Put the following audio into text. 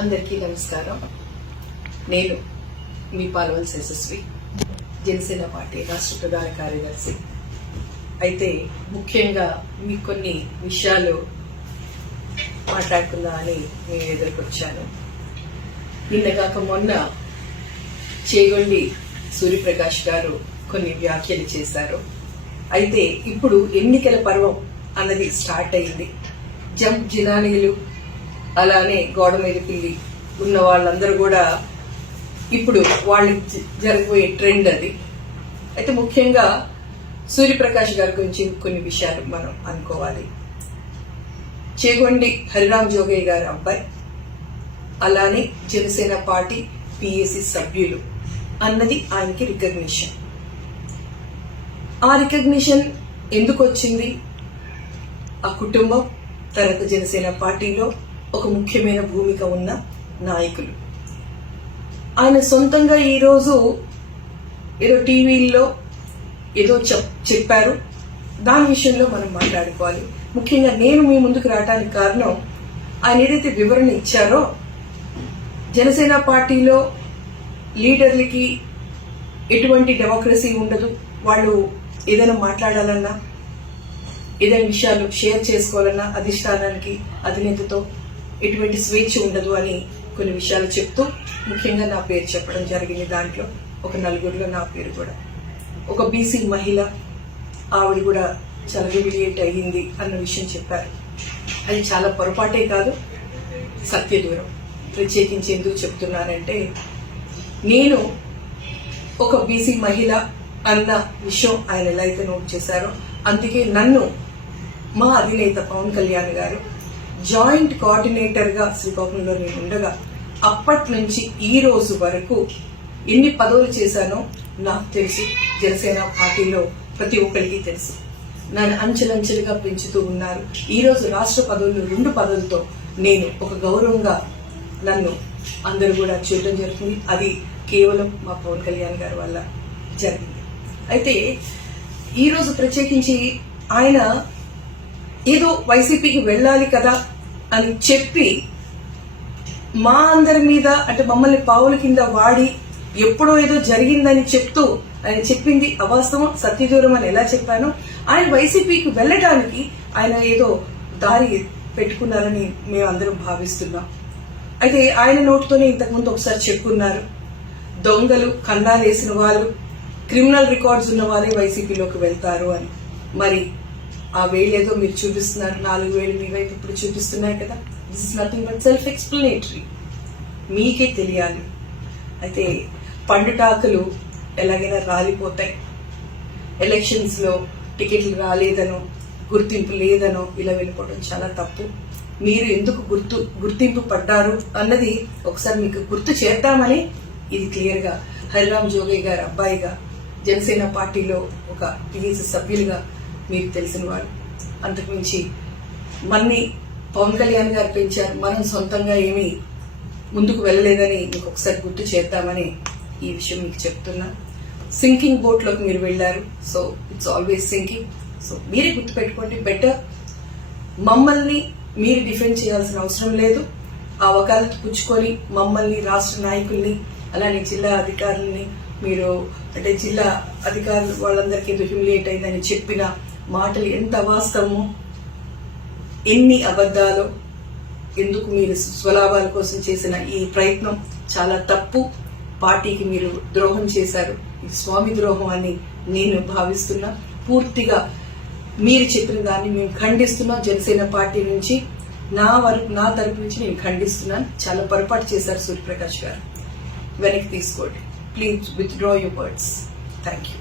అందరికీ నమస్కారం. నేను మీ పాల్వల్స్ యశస్వి, జనసేన పార్టీ రాష్ట్ర ప్రధాన కార్యదర్శి. అయితే ముఖ్యంగా మీకు కొన్ని విషయాలు మాట్లాడుకుందా అని నేను ఎదుర్కొచ్చాను. నిన్నగాక మొన్న చేగొండి సూర్యప్రకాష్ గారు కొన్ని వ్యాఖ్యలు చేశారు. అయితే ఇప్పుడు ఎన్నికల పర్వం అన్నది స్టార్ట్ అయింది. జంప్ జినానీలు అలానే గోడ మీద పిల్లి ఉన్న వాళ్ళందరూ కూడా ఇప్పుడు వాళ్ళకి జరగబోయే ట్రెండ్ అది. అయితే ముఖ్యంగా సూర్యప్రకాష్ గారి గురించి కొన్ని విషయాలు మనం అనుకోవాలి. చేగొండి హరిరామ్ జోగయ్య గారి అబ్బాయి, అలానే జనసేన పార్టీ పిఎసి సభ్యులు అన్నది ఆయనకి రికగ్నిషన్. ఆ రికగ్నిషన్ ఎందుకు వచ్చింది? ఆ కుటుంబం, తర్వాత జనసేన పార్టీలో ఒక ముఖ్యమైన భూమిక ఉన్న నాయకులు. ఆయన సొంతంగా ఈరోజు ఏదో టీవీల్లో ఏదో చెప్పారు. దాని విషయంలో మనం మాట్లాడుకోవాలి. ముఖ్యంగా నేను మీ ముందుకు రావడానికి కారణం, ఆయన ఏదైతే వివరణ ఇచ్చారో, జనసేన పార్టీలో లీడర్లకి ఎటువంటి డెమోక్రసీ ఉండదు, వాళ్ళు ఏదైనా మాట్లాడాలన్నా ఏదైనా విషయాలు షేర్ చేసుకోవాలన్నా అధిష్టానానికి అధినేతతో ఎటువంటి స్వేచ్ఛ ఉండదు అని కొన్ని విషయాలు చెప్తూ ముఖ్యంగా నా పేరు చెప్పడం జరిగింది. దాంట్లో ఒక నలుగురిలో నా పేరు కూడా. ఒక బీసీ మహిళ, ఆవిడ కూడా చాలా హ్యూమిలియేట్ అయ్యింది అన్న విషయం చెప్పారు. అది చాలా పొరపాటే కాదు, సత్యదూరం. ప్రత్యేకించి ఎందుకు చెప్తున్నానంటే, నేను ఒక బీసీ మహిళ అన్న విషయం ఆయన ఎలా అయితే నోట్ చేశారో, అందుకే నన్ను మా అధినేత పవన్ కళ్యాణ్ గారు జాయింట్ కోఆర్డినేటర్ గా శ్రీకాకుళంలో నేను ఉండగా అప్పటి నుంచి ఈ రోజు వరకు ఎన్ని పదవులు చేశానో నాకు తెలుసు, జనసేన పార్టీలో ప్రతి ఒక్కరికి తెలుసు. నన్ను అంచెలంచెలుగా పెంచుతూ ఉన్నారు. ఈ రోజు రాష్ట్ర పదవులు 2 పదవులతో నేను ఒక గౌరవంగా నన్ను అందరూ కూడా చూడడం జరుగుతుంది. అది కేవలం మా పవన్ కళ్యాణ్ గారి వల్ల జరిగింది. అయితే ఈరోజు ప్రత్యేకించి ఆయన ఏదో వైసీపీకి వెళ్ళాలి కదా అని చెప్పి మా అందరి మీద, అంటే మమ్మల్ని పావుల కింద వాడి ఎప్పుడో ఏదో జరిగిందని చెప్తూ ఆయన చెప్పింది అవాస్తవం, సత్యదూరం అని ఎలా చెప్పానో, ఆయన వైసీపీకి వెళ్ళడానికి ఆయన ఏదో దారి పెట్టుకున్నారని మేము అందరం భావిస్తున్నాం. అయితే ఆయన నోటితోనే ఇంతకుముందు ఒకసారి చెప్పుకున్నారు, దొంగలు, కన్నాలేసిన వాళ్ళు, క్రిమినల్ రికార్డ్స్ ఉన్న వాళ్ళే వైసీపీలోకి వెళ్తారు అని. మరి ఆ వేలేదో మీరు చూపిస్తున్నారు, 4 వేలు మీ వైపు ఇప్పుడు చూపిస్తున్నాయి కదా. This is nothing but self explanatory, మీకే తెలియాలి. అయితే పండుటాకులు ఎలాగైనా రాలిపోతాయి. ఎలక్షన్స్ లో టికెట్లు రాలేదనో, గుర్తింపు లేదనో ఇలా వెళ్ళిపోవడం చాలా తప్పు. మీరు ఎందుకు గుర్తింపు పడ్డారు అన్నది ఒకసారి మీకు గుర్తు చేద్దామని ఇది క్లియర్ గా హరిరామ్ జోగయ్య గారి అబ్బాయిగా, జనసేన పార్టీలో ఒక పిఎసి సభ్యులుగా మీకు తెలిసిన వాడు. అంతకుమించి మన్ని పవన్ కళ్యాణ్ గారు పెంచారు, మనం సొంతంగా ఏమీ ముందుకు వెళ్ళలేదని మీకు ఒకసారి గుర్తు చేద్దామని ఈ విషయం మీకు చెప్తున్నా. సింకింగ్ బోట్ లోకి మీరు వెళ్లారు, so it's always sinking. So మీరే గుర్తు పెట్టుకోండి. బెటర్ మమ్మల్ని మీరు డిఫెండ్ చేయాల్సిన అవసరం లేదు. ఆ వకాలత్ పుచ్చుకొని మమ్మల్ని, రాష్ట్ర నాయకుల్ని, అలానే జిల్లా అధికారులని, మీరు అంటే జిల్లా అధికారులు వాళ్ళందరికీ ఏదో హ్యూమిలియేట్ అయిందని చెప్పిన మాటలు ఎంత వాస్తవమో, ఎన్ని అబద్ధాలు, ఎందుకు మీరు స్వలాభాల కోసం చేసిన ఈ ప్రయత్నం చాలా తప్పు. పార్టీకి మీరు ద్రోహం చేశారు. ఇది స్వామి ద్రోహం అని నేను భావిస్తున్నా. పూర్తిగా మీరు చెప్పిన దాన్ని మేము ఖండిస్తున్నాం. జనసేన పార్టీ నుంచి నా తరపు నుంచి నేను ఖండిస్తున్నాను. చాలా పొరపాటు చేశారు సూర్యప్రకాష్ గారు. వెనక్కి తీసుకోండి please. Withdraw your words. Thank you.